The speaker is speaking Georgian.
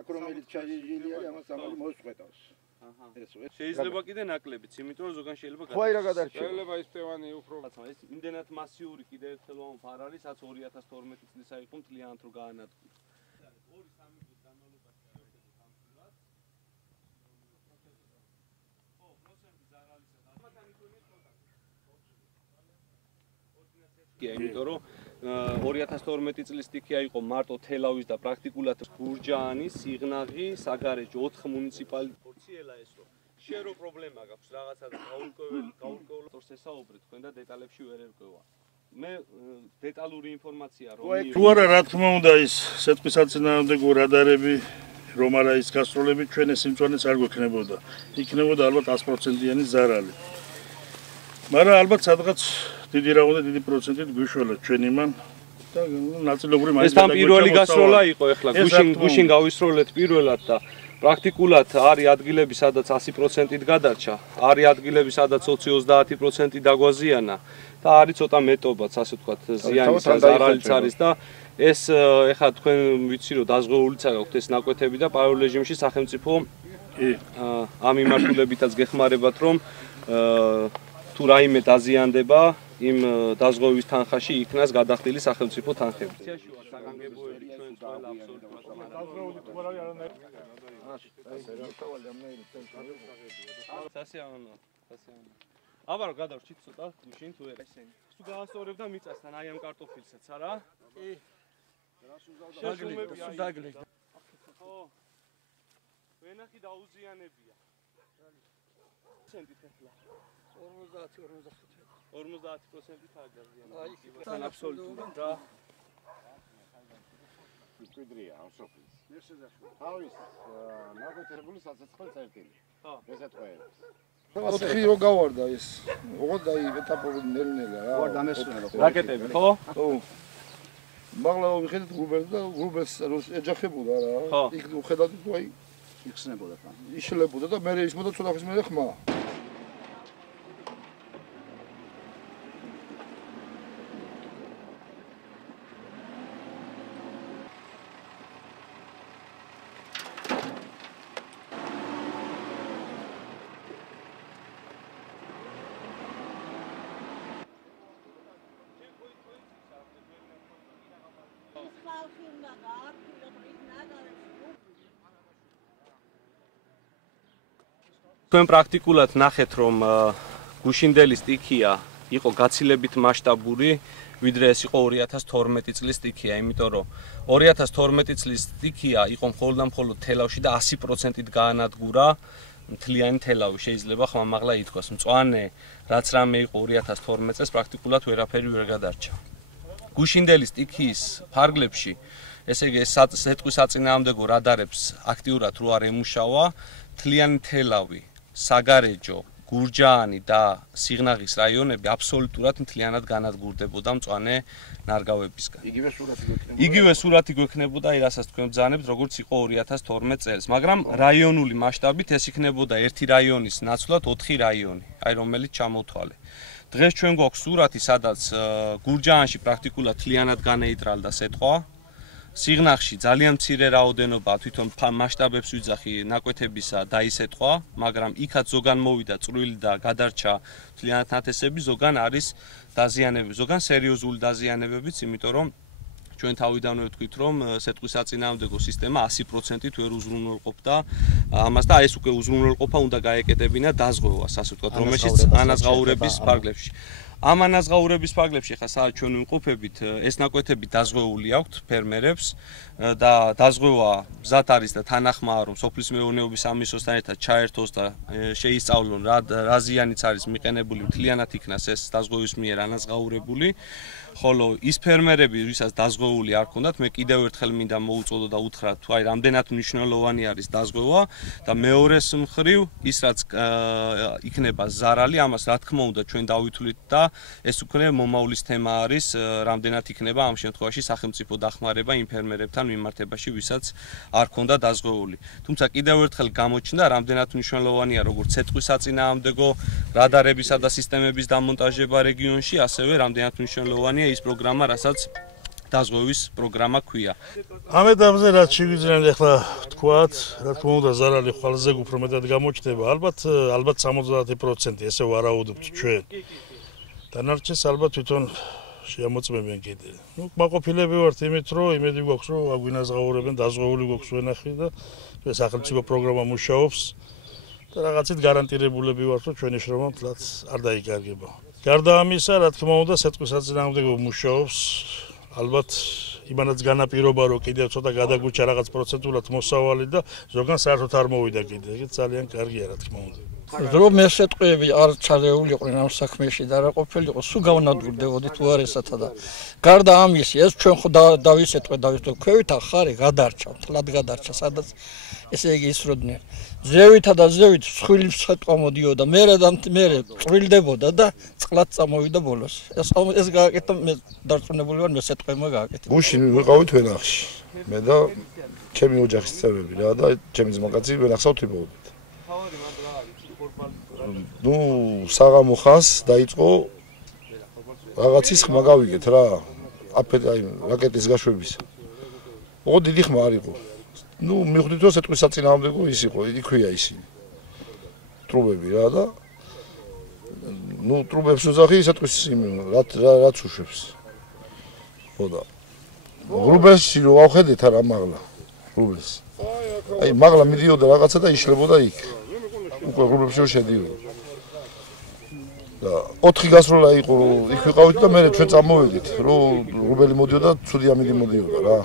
აკრომელი ჩაჟიჟილია, ამას ამალი მოსწყვეტავს. შეიძლება კიდე ნაკლებიც, იმიტომ რომ ზოგან შეიძლება ხო აი რა გადარჩება. შეიძლება ის ტევანი უფრო ეს იმდენად მასიური კიდე ერთხელოვანი ფარ არის, რაც 2012 წლის აიყო მთლიანად რო გაანადგურა. 2-3 წლის განმავლობაში აერთებდა სამსულად. ხო, პროცენტი ზარალისა და ამათანი თქვენი კონტაქტი. იმიტომ რომ 2012 წლის სტიქია იყო მარტო თელავის და პრაქტიკულად გურჯაანის, სიღნაღი, საგარეჯო 4 მუნიციპალიტეტი. ხორციელა ეს რომ შენ რო პრობლემა გაქვს რაღაცა და გაურკვევლად ესაუბრეთ თქვენ და დეტალებში ვერ ერკვევა. მე დეტალური ინფორმაცია რომ თუ არა რა თქმა უნდა ის სეტყვისაწინააღმდეგო რადარები რომ არა ის გასტროლები ჩვენ ეს სიმწვანეც არ გვექნებოდა. იქნებოდა ალბათ 100%-იანი ზარალი. მაგრამ ალბათ სადღაც დიდი რაოდენობა დიდი პროცენტით გვიშველა ჩვენ იმან და ნაწილობრივ ეს თან პირველი გასროლა იყო ეხლა გუშინ გავისროლეთ პირველად და პრაქტიკულად არის ადგილები სადაც 100%-ით გადარჩა, არის ადგილები სადაც 20-30% დაგვაზიანა და არის ცოტა მეტობაც ასე ვთქვათ ზიანის ზარალიც არის და ეს ეხლა თქვენ ვიცი რომ დაზღვეულიც აქვს ეს ნაკვეთები და პარალელ რეჟიმში სახელმწიფო ამ მიმართულებითაც გეხმარებათ რომ თუ რაიმე დაზიანდება იმ დაზღვევის თანხაში იქნას გადახდილი სახელმწიფო თანხები. საგანგებოები ჩვენ ყველა აბსოლუტურად დაზღვეული თუ არ არის არანაირი. სასიამოვნო. აბა რომ გადავრჩით ცოტა გუშინ თუ არა ესენი. თუ გაასწორებ და მიწასთან აი ამ კარტოფილსაც არა? კი. რას უზავდა? დაგლეჯ. ხო. ვენახი დაუზიანებია. პროცენტით ახლა 50-55%-ით აგაზიანა. აი, აბსოლუტურად რა. მკვიდრია ამ სოფლის. თავის ნაკეთებული საცეცხლის წერტილი. ხო, ესეთყვეებს. 4 რო გავარდა ეს. ოღონდ აი ეტაპობრივ ნელ-ნელა რა. ვარ დამესვენა. რაკეტები, ხო? ხო. მაგლა ვიხედეთ გუბერს და გუბერს ეჯახებოდა რა. იქ უხედავთ თუ აი იხსნებოდა თან. იშლებოდა და მე ისმოდა ცოტა ხნის მერე ხმა. თქვენ პრაქტიკულად ნახეთ რომ გუშინდელი სტიქია იყო გაცილებით მასშტაბური ვიდრე ეს იყო 2012 წლის სტიქია, იმიტომ რომ 2012 წლის სტიქია იყო მხოლოდ და მხოლოდ თელავში და 100%-ით გაანადგურა მთლიანი თელავი შეიძლება ხმამაღლა ითქვას. მწვანე რაც რამე იყო 2012 წელს პრაქტიკულად ვერაფერი ვერ გადარჩა. გუშინდელი სტიქიის ფარგლებში ესე იგი ეს სეტყვის საწინააღმდეგო რადარებს აქტიურად რო არ ემუშავა, მთლიანი თელავი, საგარეჯო, გურჯაანი და სიღნაღის რაიონები აბსოლუტურად მთლიანად განადგურდებოდა მწვანე ნარგავებისგან. იგივე სურათი გვექნებოდა აი რასაც თქვენ ბრძანებთ, როგორც იყო 2012 წელს, მაგრამ რაიონული მასშტაბით ეს იქნებოდა ერთი რაიონის ნაცვლად 4 რაიონი, აი რომელიც ჩამოვთვალე. დღეს ჩვენ გვაქვს სურათი, სადაც გურჯაანში პრაქტიკულად მთლიანად განეიტრალდა სეტყვა. სიღნაღში ძალიან მცირე რაოდენობა თვითონ მასშტაბებს ვიძახი ნაკვეთებისა დაისეტყვა, მაგრამ იქაც ზოგან მოვიდა წვრილი და გადარჩა მთლიანად ნათესები, ზოგან არის დაზიანებები, ზოგან სერიოზული დაზიანებებიც, იმიტომ რომ ჩვენ თავიდანვე ვთქვით, რომ სეტყვის საწინააღმდეგო სისტემა 100%-ით ვერ უზრუნველყოფდა ამას და ეს უკვე უზრუნველყოფა უნდა გაეკეტებინა დაზღვევას, ასე ვთქვათ, რომელშიც ანაზღაურების ფარგლებში. ამ ანაზღაურების ფარგლებში ხა სადაც ჩვენ ვიმყოფებით, ეს ნაკვეთები დაზღვეული აქვთ ფერმერებს და დაზღვევა მზად არის და თანახმაა რომ სოფლის მეურნეობის სამინისტროსთან ერთად ჩაერთოს და შეისწავლონ რა ზიანიც არის მიყენებული მთლიანად იქნას ეს დაზღვევის მიერ ანაზღაურებული. ხოლო ის ფერმერები, ვისაც დაზღვეული არ ქონდათ, მე კიდევ ერთხელ მინდა მოუწოდო და უთხრა, თუ აი რამდენად მნიშვნელოვანი არის დაზღვევა და მეორეს მხრივ ის რაც იქნება ზარალი, ამას რა თქმა უნდა ჩვენ დავითვლით და ეს უკვე მომავლის თემა არის, რამდენად იქნება ამ შემთხვევაში სახელმწიფო დახმარება იმ ფერმერებთან მიმართებაში, ვისაც არ ქონდა დაზღვეული. თუმცა კიდევ ერთხელ გამოჩნდა, რამდენად მნიშვნელოვანია როგორც ცეცხლის საწინააღმდეგო რადარებისა და სისტემების დამონტაჟება რეგიონში, ასევე რამდენად მნიშვნელოვანია ის პროგრამა, რასაც დაზღვევის პროგრამა ქვია. ამ ეტაპზე რაც შეგვიძლია ახლა თქვათ, რა თქმა უნდა, ზარალი ყველაზე უფრო მეტად გამოჩნდება. ალბათ 70% ესე ვარაუდობთ ჩვენ. დანარჩენს ალბათ თვითონ შეამოწმებენ კიდე. ნუ კმაყოფილები ვართ იმით, რომ იმედი გვაქვს, რომ აგვინაზღაურებენ, დაზღვეული გვაქვს ვენახი და სახელმწიფო პროგრამა მუშაობს და რაღაცით გარანტირებულები ვართ, რომ ჩვენი შრომა თლაც არ დაიკარგება. გარდა ამისა, რა თქმა უნდა, ცეცხლის საწინააღმდეგო მუშაობს. ალბათ იმანაც განაპირობა, რომ კიდევ ცოტა გადაგუჩა რაღაც პროცენტულად მოსავალი და ზოგან საერთოდ არ მოვიდა კიდე. ეგეც ძალიან კარგია, რა თქმა უნდა. რომ მესეთყვები არ ჩარეულიყვნენ ამ საქმეში და რა ყოფილიყო, სულ გავნადგურდებოდით უარესათა და გარდა ამისა, ეს ჩვენ ხო დავისეთყვე ქვევით ახარი გადარჩა, თლად გადარჩა, სადაც ესე იგი ისროდნენ. ზევითა და ზევით სხვილი სიტყვა მოდიოდა, მე წვრილდებოდა და წყლად წამოვიდა ბოლოს. ეს გააკეთა, მე დარწმუნებული ვარ, მესეთყვებმა გააკეთა. გუშინ ვიყავით ვენახში. მე და ჩემი ოჯახის წევრები რა და ჩემი ძმაკაცი ვენახსავთ ვიპოვდით. ნუ საღამო ხანს დაიწყო რაღაცის ხმა გავიგეთ რა. აი რაკეტის გაშვების. ოღო დიდი ხმა არ იყო. ნუ მივხვდით რომ ცეცხლის საწინააღმდეგო ის იყო, იქვია ისინი. ტრუბები რა და ნუ ტრუბებს უძახი ცეცხლის რაც უშვებს. ხო და გრუბესში რო ავხედეთ არა მაღლა. გრუბეს. აი მაღლა მიდიოდა რაღაცა და იშლებოდა იქ. უკვე გრუბებში რო შედიოდა. და 4 გასროლა იყო იქ ვიყავით და მე ჩვენ წამოვედით რომ გრუბელი მოდიოდა, ცუდი ამინდი მოდიოდა რა.